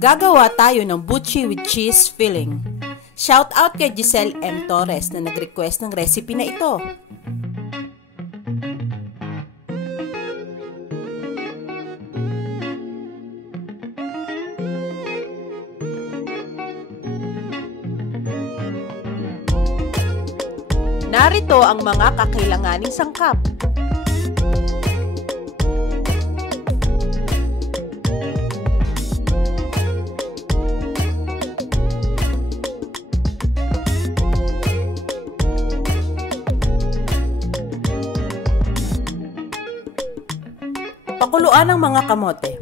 Gagawa tayo ng buchi with cheese filling. Shout out kay Giselle M. Torres na nag-request ng recipe na ito. Narito ang mga kakailanganing sangkap. Pakuluan ng mga kamote.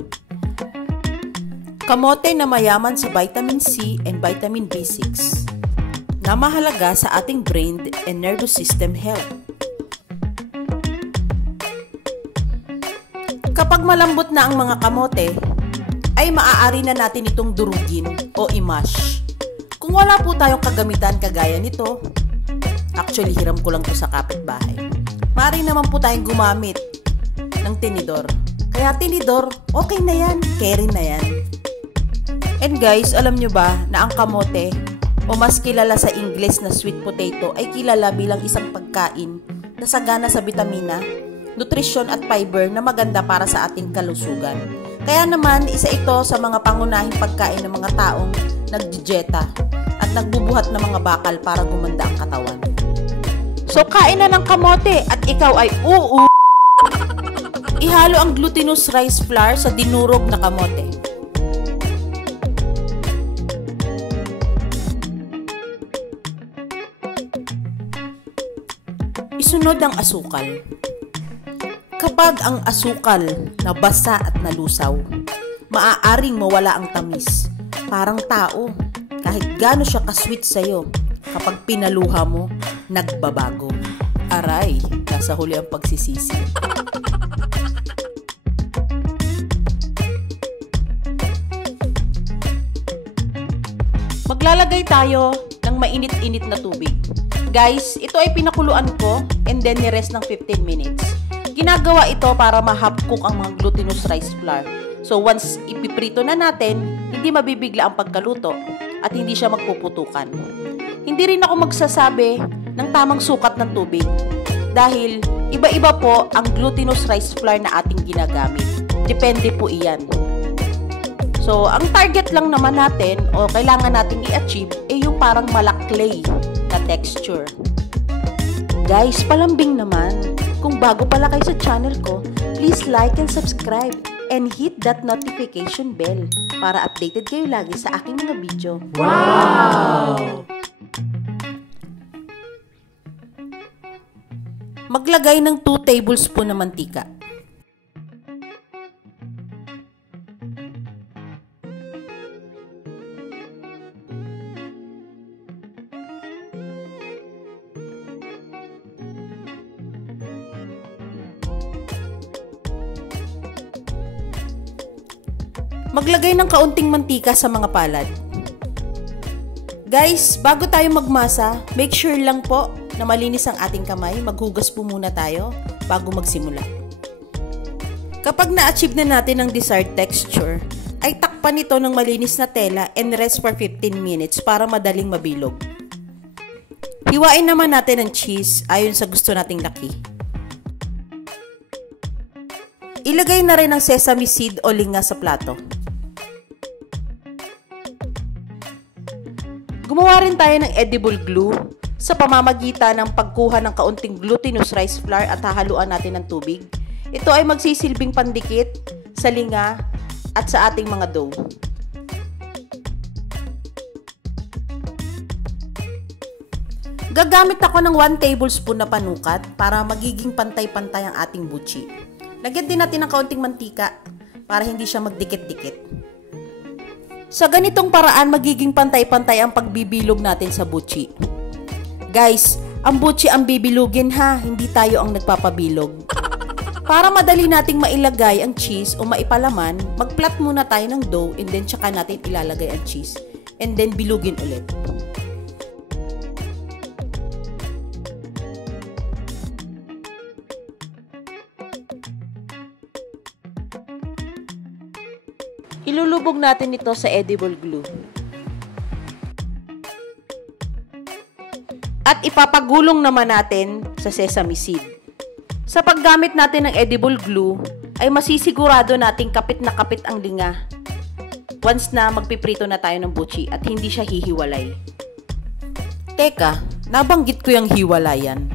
Kamote na mayaman sa vitamin C and vitamin B6 na mahalaga sa ating brain and nervous system health. Kapag malambot na ang mga kamote, ay maaari na natin itong durugin o i-mash. Kung wala po tayong kagamitan kagaya nito, actually hiram ko lang to sa kapitbahay, maaari naman po tayong gumamit ng tinidor. Kaya tinidor, okay na yan, carry na yan. And guys, alam nyo ba na ang kamote o mas kilala sa Ingles na sweet potato ay kilala bilang isang pagkain na sagana sa bitamina, nutrisyon at fiber na maganda para sa ating kalusugan. Kaya naman, isa ito sa mga pangunahing pagkain ng mga taong nagdidieta at nagbubuhat ng mga bakal para gumanda ang katawan. So kain na ng kamote at ikaw ay Ihalo ang glutinous rice flour sa dinurog na kamote. Isunod ang asukal. Kapag ang asukal nabasa at nalusaw, maaaring mawala ang tamis. Parang tao, kahit gaano siya ka-sweet sa'yo, kapag pinaluha mo, nagbabago. Aray, nasa huli ang pagsisisi. Maglalagay tayo ng mainit-init na tubig. Guys, ito ay pinakuluan ko and then ni-rest ng 15 minutes. Ginagawa ito para ma-half-cook ang mga glutinous rice flour. So once ipiprito na natin, hindi mabibigla ang pagkaluto at hindi siya magpuputukan. Hindi rin ako magsasabi ng tamang sukat ng tubig dahil iba-iba po ang glutinous rice flour na ating ginagamit. Depende po iyan. So, ang target lang naman natin o kailangan nating i-achieve ay yung parang malaklay na texture. Guys, palambing naman. Kung bago pala kayo sa channel ko, please like and subscribe and hit that notification bell para updated kayo lagi sa aking mga video. Wow! Maglagay ng 2 tablespoon na mantika. Maglagay ng kaunting mantika sa mga palad. Guys, bago tayo magmasa, make sure lang po na malinis ang ating kamay. Maghugas po muna tayo bago magsimula. Kapag na-achieve na natin ang desired texture, ay takpan ito ng malinis na tela and rest for 15 minutes para madaling mabilog. Hiwain naman natin ang cheese ayon sa gusto nating laki. Ilagay na rin ang sesame seed o linga sa plato. Gumawa rin tayo ng edible glue sa pamamagitan ng pagkuha ng kaunting glutinous rice flour at hahaluan natin ng tubig. Ito ay magsisilbing pandikit sa linga at sa ating mga dough. Gagamit ako ng 1 tablespoon na panukat para magiging pantay-pantay ang ating buchi. Lagyan din natin ng kaunting mantika para hindi siya magdikit-dikit. Sa ganitong paraan, magiging pantay-pantay ang pagbibilog natin sa buchi. Guys, ang buchi ang bibilugin ha, hindi tayo ang nagpapabilog. Para madali nating mailagay ang cheese o maipalaman, mag-flat muna tayo ng dough and then tsaka natin ilalagay ang cheese. And then bilugin ulit. Ilulubog natin ito sa edible glue. At ipapagulong naman natin sa sesame seed. Sa paggamit natin ng edible glue, ay masisigurado nating kapit na kapit ang linga once na magpiprito na tayo ng buchi at hindi siya hihiwalay. Teka, nabanggit ko yung hiwalayan.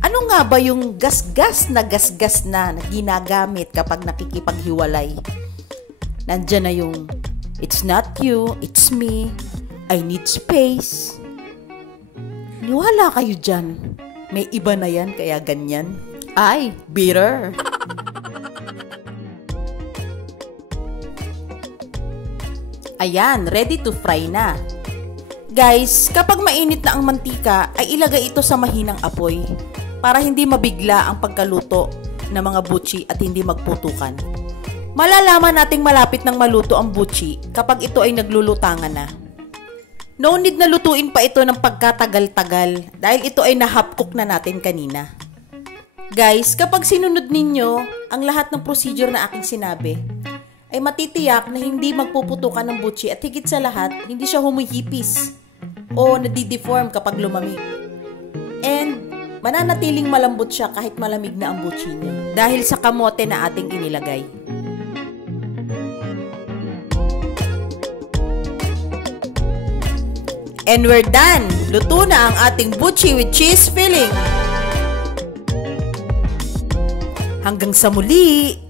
Ano nga ba yung gasgas na ginagamit kapag nakikipaghiwalay? Nandyan na yung, it's not you, it's me, I need space. Niwala kayo dyan. May iba na yan kaya ganyan. Ay, bitter. Ayan, ready to fry na. Guys, kapag mainit na ang mantika, ay ilagay ito sa mahinang apoy para hindi mabigla ang pagkaluto ng mga buchi at hindi magputukan. Malalaman nating malapit ng maluto ang buchi kapag ito ay naglulutangan na. No need na lutuin pa ito ng pagkatagal-tagal dahil ito ay na-half cook na natin kanina. Guys, kapag sinunod ninyo ang lahat ng procedure na aking sinabi, ay matitiyak na hindi magpuputukan ng buchi at higit sa lahat, hindi siya humihipis o nadideform kapag lumamig. And mananatiling malambot siya kahit malamig na ang buchi niyo dahil sa kamote na ating inilagay. And we're done! Luto na ang ating buchi with cheese filling. Hanggang sa muli!